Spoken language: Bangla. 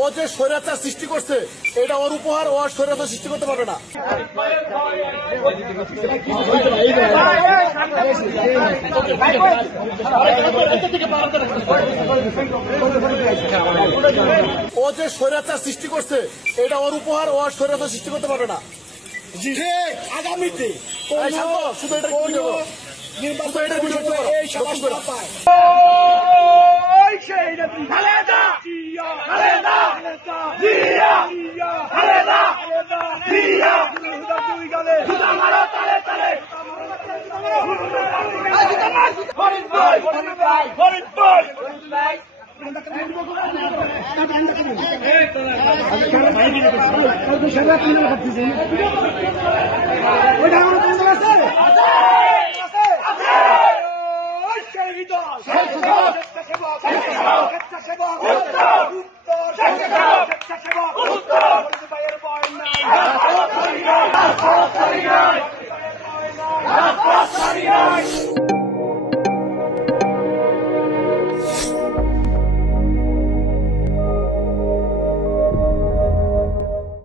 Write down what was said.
ও যে স্বৈরাচার সৃষ্টি করছে এটা ওর উপহার, ও স্বৈরাচার সৃষ্টি করতে পারবে না। ও যে স্বৈরাচার সৃষ্টি করছে এটা ওর উপহার, ও স্বৈরাচার সৃষ্টি করতে পারবে না। আগামীতে শুধু এটা নির্বাচনের বিষয়ে এই সমস্যা পায়। উত্তর